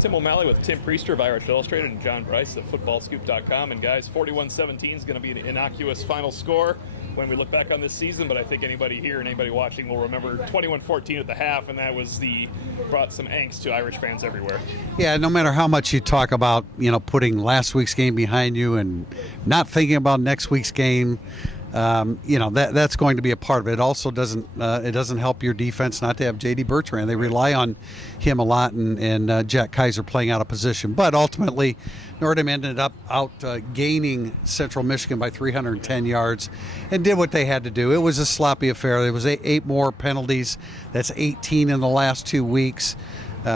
Tim O'Malley with Tim Prister of Irish Illustrated and John Brice of FootballScoop.com. And guys, 41-17 is going to be an innocuous final score when we look back on this season, but I think anybody here and anybody watching will remember 21-14 at the half, and that brought some angst to Irish fans everywhere. Yeah, no matter how much you talk about, putting last week's game behind you and not thinking about next week's game, that's going to be a part of it. It also doesn't help your defense not to have J.D. Bertrand. They rely on him a lot, and Jack Kaiser playing out of position. But ultimately, Notre Dame ended up gaining Central Michigan by 310 yards and did what they had to do. It was a sloppy affair. There was eight more penalties. That's 18 in the last 2 weeks,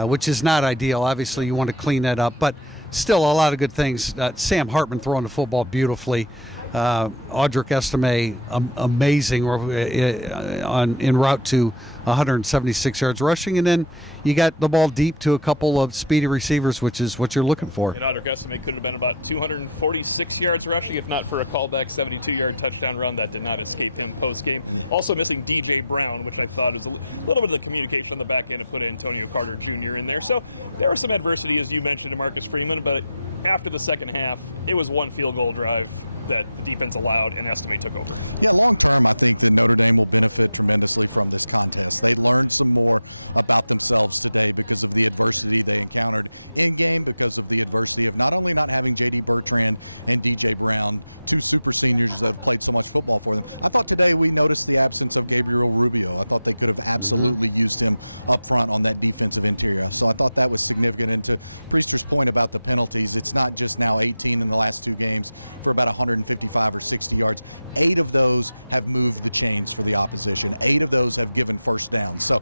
which is not ideal. Obviously, you want to clean that up, but still a lot of good things. Sam Hartman throwing the football beautifully. Audric Estime, amazing en route to 176 yards rushing, and then you got the ball deep to a couple of speedy receivers, which is what you're looking for. And Audric Estime could have been about 246 yards rushing, if not for a callback 72-yard touchdown run that did not escape him post-game. Also missing DJ Brown, which I thought is a little bit of the communication on the back end to put Antonio Carter Jr. in there. So there was some adversity, as you mentioned, to Marcus Freeman, but after the second half, it was one field goal drive that the defense allowed, and Estime took over. Yeah, long term, I think Notre Dame will benefit tremendously from this contest. They learn some more about themselves today because of the adversity they encountered in game, because of the adversity of not only not having J.D. Bertrand and D.J. Brown, two super seniors that played so much football for them. I thought today we noticed the absence of Gabriel Rubio. I thought they could have absolutely used him up front on that defensive interior. So I thought that was significant. And to Priest's point about the penalties, it's not just now 18 in the last 2 games for about 155 or 60 yards. 8 of those have moved the chains to the opposition. 8 of those have given first downs. So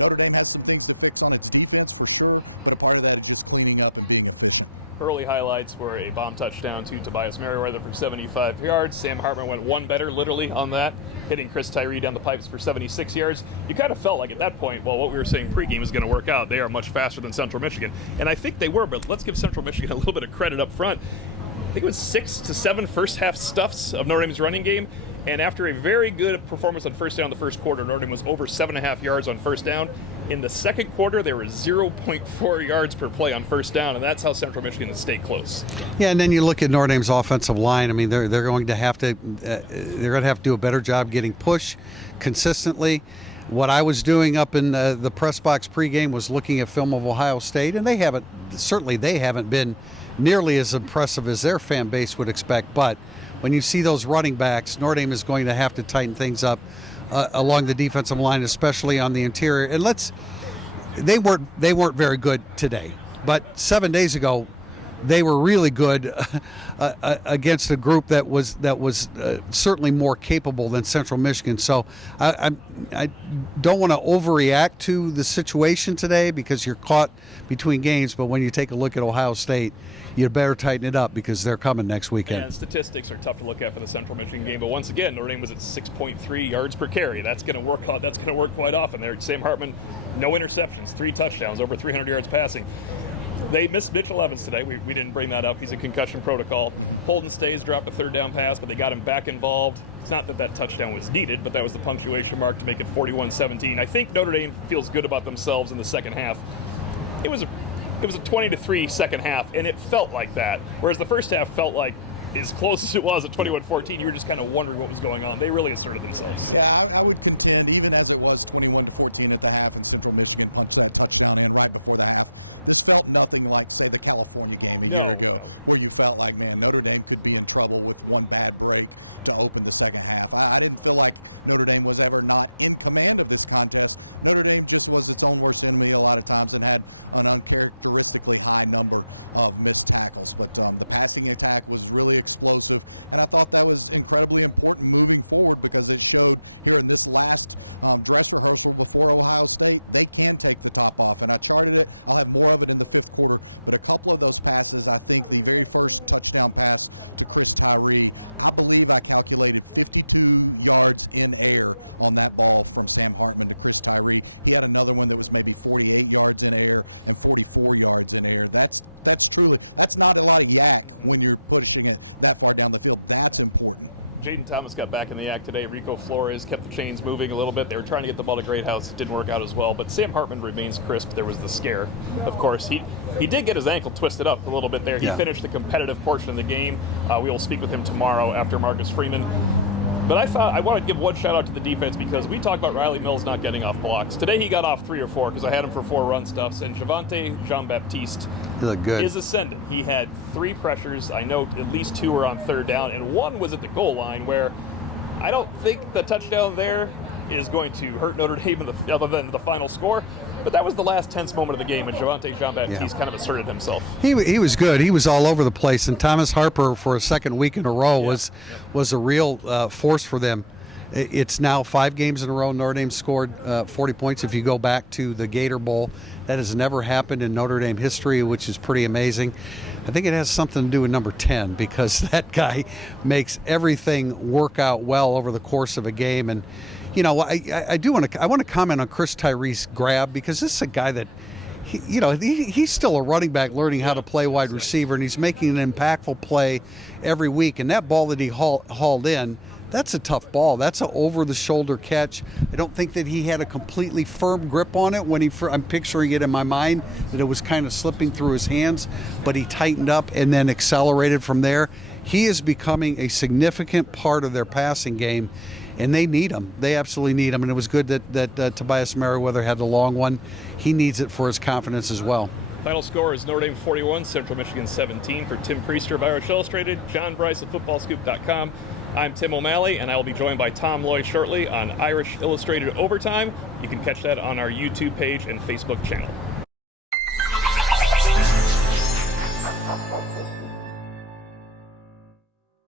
Notre Dame has some things to fix on its defense for sure, but a part of that is just cleaning up and being efficient. Early highlights were a bomb touchdown to Tobias Merriweather for 75 yards. Sam Hartman went one better, literally, on that, hitting Chris Tyree down the pipes for 76 yards. You kind of felt like at that point, well, what we were saying pregame is going to work out. They are much faster than Central Michigan. And I think they were, but let's give Central Michigan a little bit of credit up front. I think it was 6 to 7 first-half stuffs of Notre Dame's running game. And after a very good performance on first down in the first quarter, Notre Dame was over 7.5 yards on first down. In the second quarter, they were 0.4 yards per play on first down, and that's how Central Michigan has stayed close. Yeah, and then you look at Notre Dame's offensive line. I mean, they're going to have to do a better job getting push consistently. What I was doing up in the press box pregame was looking at film of Ohio State, and they haven't been nearly as impressive as their fan base would expect. But when you see those running backs, Notre Dame is going to have to tighten things up along the defensive line, especially on the interior. And they weren't very good today, but 7 days ago they were really good against a group that was certainly more capable than Central Michigan. So I don't want to overreact to the situation today because you're caught between games. But when you take a look at Ohio State, you better tighten it up because they're coming next weekend. And statistics are tough to look at for the Central Michigan game, but once again, Notre Dame was at 6.3 yards per carry. That's going to work. That's going to work quite often. There, Sam Hartman, no interceptions, 3 touchdowns, over 300 yards passing. They missed Mitchell Evans today. We didn't bring that up. He's in concussion protocol. Holden Stays dropped a third down pass, but they got him back involved. It's not that touchdown was needed, but that was the punctuation mark to make it 41-17. I think Notre Dame feels good about themselves in the second half. It was a 20-3 second half, and it felt like that. Whereas the first half felt like, as close as it was at 21-14, you were just kind of wondering what was going on. They really asserted themselves. Yeah, I would contend, even as it was 21-14 at the half, and Central Michigan punched that touchdown in right before the half, it felt nothing like, say, the California game a year ago, where you felt like, man, Notre Dame could be in trouble with one bad break to open the second half. I didn't feel like Notre Dame was ever not in command of this contest. Notre Dame just was its own worst enemy a lot of times and had an uncharacteristically high number of missed tackles. But the passing attack was really explosive, and I thought that was incredibly important moving forward because it showed here in this last dress rehearsal before Ohio State, they can take the top off. And I started it, I'll have more of it in the first quarter, but a couple of those passes, I think the very first touchdown pass to Chris Tyree, I believe I calculated 52 yards in air on that ball from Sam Hartman to Chris Tyree. He had another one that was maybe 48 yards in air and 44 yards in air. That's true. That's not a lot of yak when you're pushing it that far down the field. That's important. Jaden Thomas got back in the act today. Rico Flores kept the chains moving a little bit. They were trying to get the ball to Greathouse. It didn't work out as well. But Sam Hartman remains crisp. There was the scare. Of course, he did get his ankle twisted up a little bit there. He finished the competitive portion of the game. We will speak with him tomorrow after Marcus Freeman. But I want to give one shout-out to the defense because we talk about Riley Mills not getting off blocks. Today he got off 3 or 4 because I had him for 4 run stuffs. And Javante Jean-Baptiste is ascendant. He had 3 pressures. I know at least 2 were on 3rd down, and 1 was at the goal line where I don't think the touchdown there is going to hurt Notre Dame other than the final score. But that was the last tense moment of the game, and Javante Jean-Baptiste kind of asserted himself. He was good. He was all over the place, and Thomas Harper for a second week in a row was a real force for them. It's now 5 games in a row Notre Dame scored 40 points. If you go back to the Gator Bowl, that has never happened in Notre Dame history, which is pretty amazing. I think it has something to do with number 10 because that guy makes everything work out well over the course of a game. And you know, I want to comment on Chris Tyree's grab because this is a guy that, he's still a running back learning how to play wide receiver, and he's making an impactful play every week. And that ball that he hauled in, that's a tough ball. That's an over-the-shoulder catch. I don't think that he had a completely firm grip on it when I'm picturing it in my mind that it was kind of slipping through his hands, but he tightened up and then accelerated from there. He is becoming a significant part of their passing game, and they need him. They absolutely need him, and it was good that Tobias Merriweather had the long one. He needs it for his confidence as well. Final score is Notre Dame 41, Central Michigan 17. For Tim Priester of Irish Illustrated, John Brice of FootballScoop.com. I'm Tim O'Malley, and I will be joined by Tom Loy shortly on Irish Illustrated Overtime. You can catch that on our YouTube page and Facebook channel.